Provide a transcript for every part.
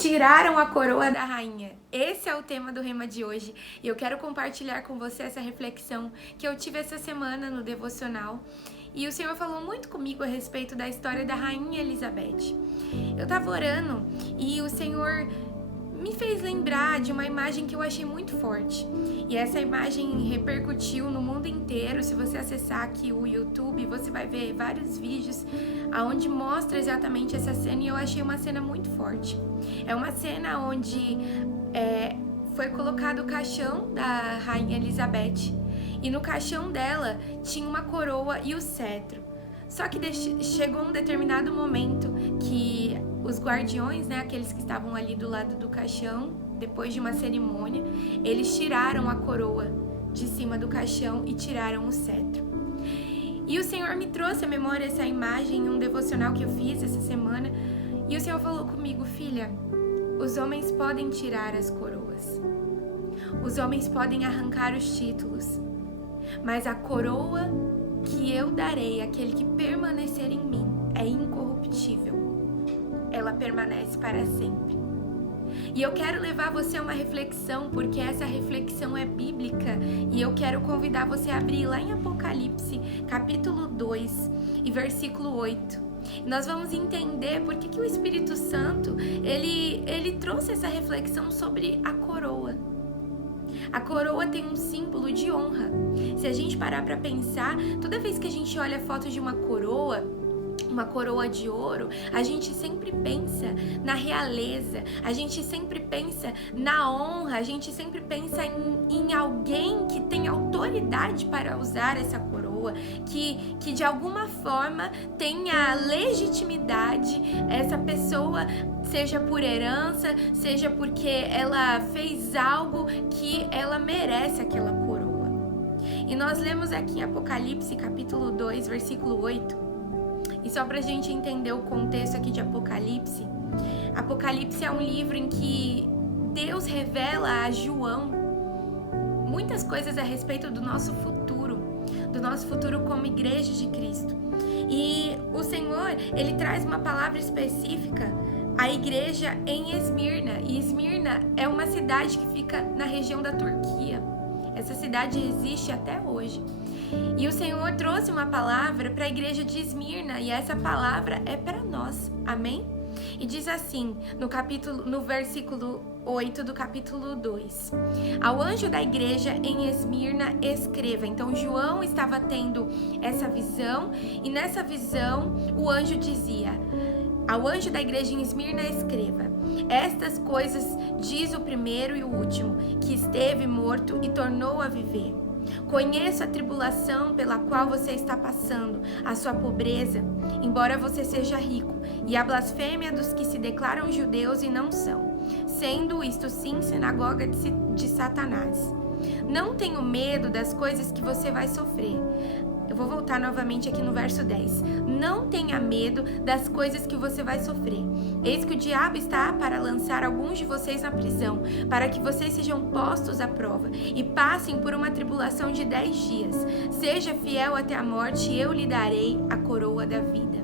Tiraram a coroa da rainha. Esse é o tema do Rema de hoje e eu quero compartilhar com você essa reflexão que eu tive essa semana no devocional. E o Senhor falou muito comigo a respeito da história da rainha Elizabeth. Eu estava orando e o Senhor me fez lembrar de uma imagem que eu achei muito forte. E essa imagem repercutiu no mundo inteiro. Se você acessar aqui o YouTube, você vai ver vários vídeos onde mostra exatamente essa cena e eu achei uma cena muito forte. É uma cena onde foi colocado o caixão da rainha Elizabeth e no caixão dela tinha uma coroa e o cetro. Só que chegou um determinado momento que os guardiões, aqueles que estavam ali do lado do caixão, depois de uma cerimônia, eles tiraram a coroa de cima do caixão e tiraram o cetro. E o Senhor me trouxe à memória essa imagem em um devocional que eu fiz essa semana, e o Senhor falou comigo: filha, os homens podem tirar as coroas, os homens podem arrancar os títulos, mas a coroa que eu darei àquele que permanecer em mim é incorruptível. Ela permanece para sempre. E eu quero levar você a uma reflexão, porque essa reflexão é bíblica, e eu quero convidar você a abrir lá em Apocalipse, capítulo 2 e versículo 8. Nós vamos entender por que o Espírito Santo, ele trouxe essa reflexão sobre a coroa. A coroa tem um símbolo de honra. Se a gente parar para pensar, toda vez que a gente olha a foto de uma coroa de ouro, a gente sempre pensa na realeza, a gente sempre pensa na honra, a gente sempre pensa em alguém que tem autoridade para usar essa coroa, que de alguma forma tenha legitimidade, essa pessoa, seja por herança, seja porque ela fez algo que ela merece aquela coroa. E nós lemos aqui em Apocalipse capítulo 2, versículo 8. E só pra gente entender o contexto aqui de Apocalipse, Apocalipse é um livro em que Deus revela a João muitas coisas a respeito do nosso futuro como igreja de Cristo. E o Senhor, ele traz uma palavra específica à igreja em Esmirna. E Esmirna é uma cidade que fica na região da Turquia. Essa cidade existe até hoje. E o Senhor trouxe uma palavra para a igreja de Esmirna, e essa palavra é para nós, amém? E diz assim, no versículo 8 do capítulo 2: ao anjo da igreja em Esmirna escreva. Então João estava tendo essa visão, e nessa visão o anjo dizia: ao anjo da igreja em Esmirna escreva: estas coisas diz o primeiro e o último, que esteve morto e tornou a viver. Conheço a tribulação pela qual você está passando, a sua pobreza, embora você seja rico, e a blasfêmia dos que se declaram judeus e não são, sendo isto sim sinagoga de Satanás. Não tenho medo das coisas que você vai sofrer. Eu vou voltar novamente aqui no verso 10. Não tenha medo das coisas que você vai sofrer. Eis que o diabo está para lançar alguns de vocês na prisão, para que vocês sejam postos à prova e passem por uma tribulação de 10 dias. Seja fiel até a morte e eu lhe darei a coroa da vida.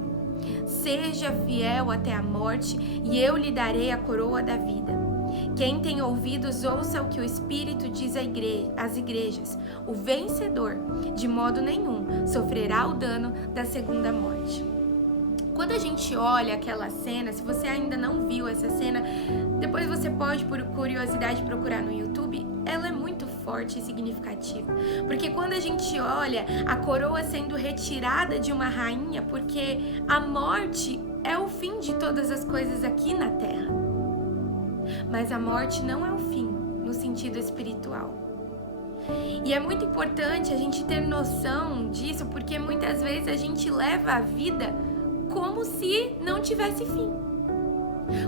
Seja fiel até a morte e eu lhe darei a coroa da vida. Quem tem ouvidos, ouça o que o Espírito diz às igrejas. O vencedor, de modo nenhum, sofrerá o dano da segunda morte. Quando a gente olha aquela cena, se você ainda não viu essa cena, depois você pode, por curiosidade, procurar no YouTube. Ela é muito forte e significativa. Porque quando a gente olha a coroa sendo retirada de uma rainha, porque a morte é o fim de todas as coisas aqui na terra. Mas a morte não é o fim, no sentido espiritual. E é muito importante a gente ter noção disso, porque muitas vezes a gente leva a vida como se não tivesse fim.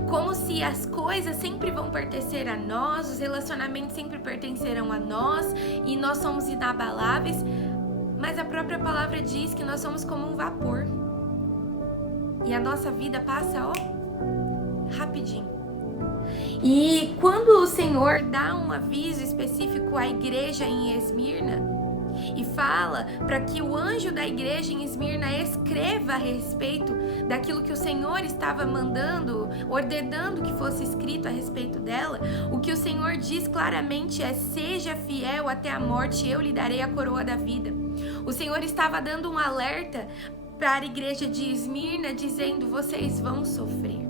Como se as coisas sempre vão pertencer a nós, os relacionamentos sempre pertencerão a nós e nós somos inabaláveis. Mas a própria palavra diz que nós somos como um vapor. E a nossa vida passa, rapidinho. E quando o Senhor dá um aviso específico à igreja em Esmirna, e fala para que o anjo da igreja em Esmirna escreva a respeito daquilo que o Senhor estava mandando, ordenando que fosse escrito a respeito dela, o que o Senhor diz claramente é: seja fiel até a morte, eu lhe darei a coroa da vida. O Senhor estava dando um alerta para a igreja de Esmirna, dizendo: vocês vão sofrer.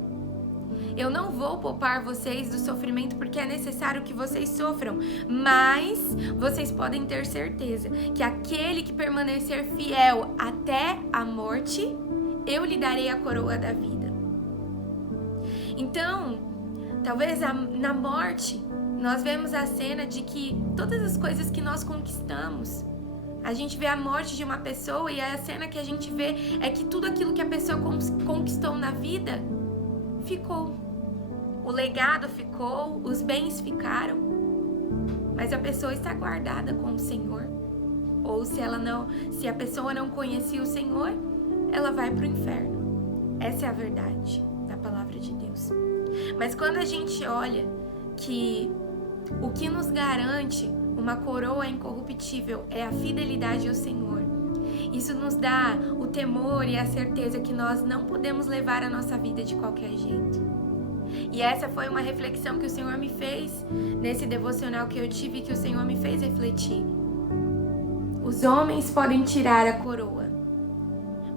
Eu não vou poupar vocês do sofrimento porque é necessário que vocês sofram, mas vocês podem ter certeza que aquele que permanecer fiel até a morte, eu lhe darei a coroa da vida. Então, talvez na morte, nós vemos a cena de que todas as coisas que nós conquistamos, a gente vê a morte de uma pessoa e a cena que a gente vê é que tudo aquilo que a pessoa conquistou na vida ficou. O legado ficou, os bens ficaram, mas a pessoa está guardada com o Senhor. Ou se a pessoa não conhecia o Senhor, ela vai para o inferno. Essa é a verdade da palavra de Deus. Mas quando a gente olha que o que nos garante uma coroa incorruptível é a fidelidade ao Senhor, isso nos dá o temor e a certeza que nós não podemos levar a nossa vida de qualquer jeito. E essa foi uma reflexão que o Senhor me fez nesse devocional que eu tive, que o Senhor me fez refletir. Os homens podem tirar a coroa,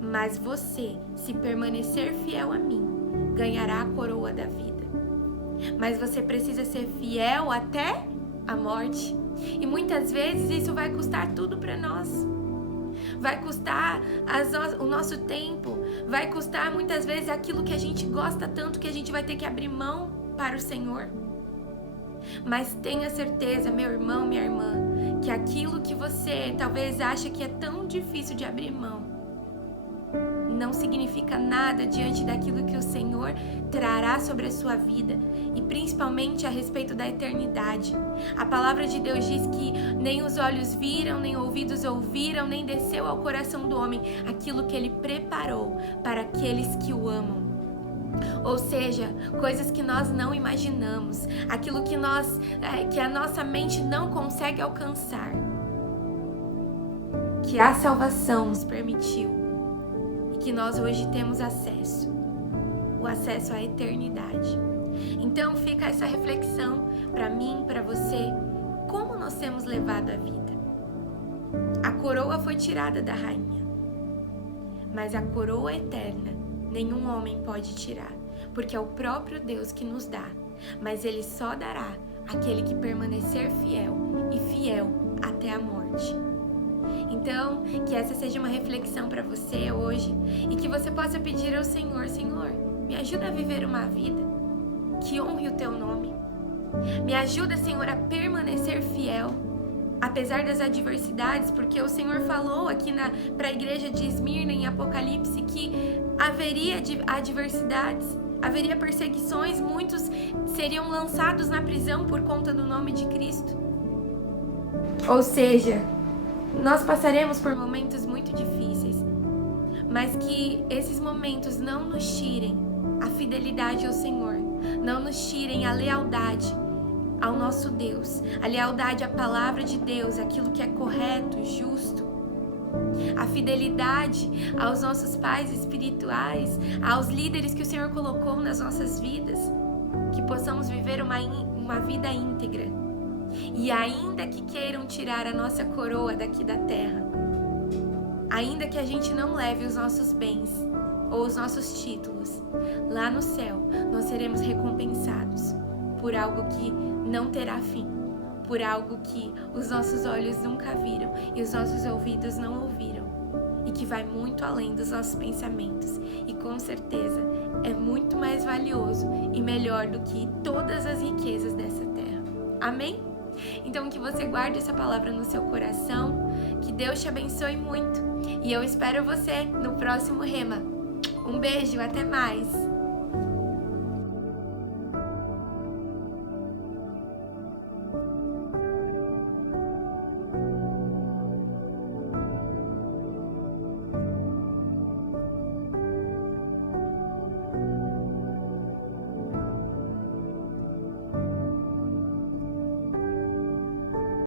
mas você, se permanecer fiel a mim, ganhará a coroa da vida. Mas você precisa ser fiel até a morte. E muitas vezes isso vai custar tudo para nós. Vai custar o nosso tempo, vai custar muitas vezes aquilo que a gente gosta tanto que a gente vai ter que abrir mão para o Senhor. Mas tenha certeza, meu irmão, minha irmã, que aquilo que você talvez acha que é tão difícil de abrir mão, não significa nada diante daquilo que o Senhor trará sobre a sua vida e principalmente a respeito da eternidade. A palavra de Deus diz que nem os olhos viram, nem ouvidos ouviram, nem desceu ao coração do homem aquilo que ele preparou para aqueles que o amam. Ou seja, coisas que nós não imaginamos, aquilo que a nossa mente não consegue alcançar, que a salvação nos permitiu. Que nós hoje temos acesso, o acesso à eternidade. Então fica essa reflexão para mim, para você, como nós temos levado a vida. A coroa foi tirada da rainha, mas a coroa eterna nenhum homem pode tirar, porque é o próprio Deus que nos dá, mas Ele só dará àquele que permanecer fiel e fiel até a morte. Então, que essa seja uma reflexão para você hoje e que você possa pedir ao Senhor: Senhor, me ajuda a viver uma vida que honre o Teu nome. Me ajuda, Senhor, a permanecer fiel, apesar das adversidades, porque o Senhor falou aqui para a igreja de Esmirna em Apocalipse que haveria adversidades, haveria perseguições, muitos seriam lançados na prisão por conta do nome de Cristo. Ou seja, nós passaremos por momentos muito difíceis, mas que esses momentos não nos tirem a fidelidade ao Senhor, não nos tirem a lealdade ao nosso Deus, a lealdade à palavra de Deus, aquilo que é correto, justo, a fidelidade aos nossos pais espirituais, aos líderes que o Senhor colocou nas nossas vidas, que possamos viver uma vida íntegra. E ainda que queiram tirar a nossa coroa daqui da terra, ainda que a gente não leve os nossos bens ou os nossos títulos, lá no céu nós seremos recompensados por algo que não terá fim, por algo que os nossos olhos nunca viram e os nossos ouvidos não ouviram, e que vai muito além dos nossos pensamentos e com certeza é muito mais valioso e melhor do que todas as riquezas dessa terra. Amém? Então que você guarde essa palavra no seu coração, que Deus te abençoe muito e eu espero você no próximo Rema. Um beijo, até mais!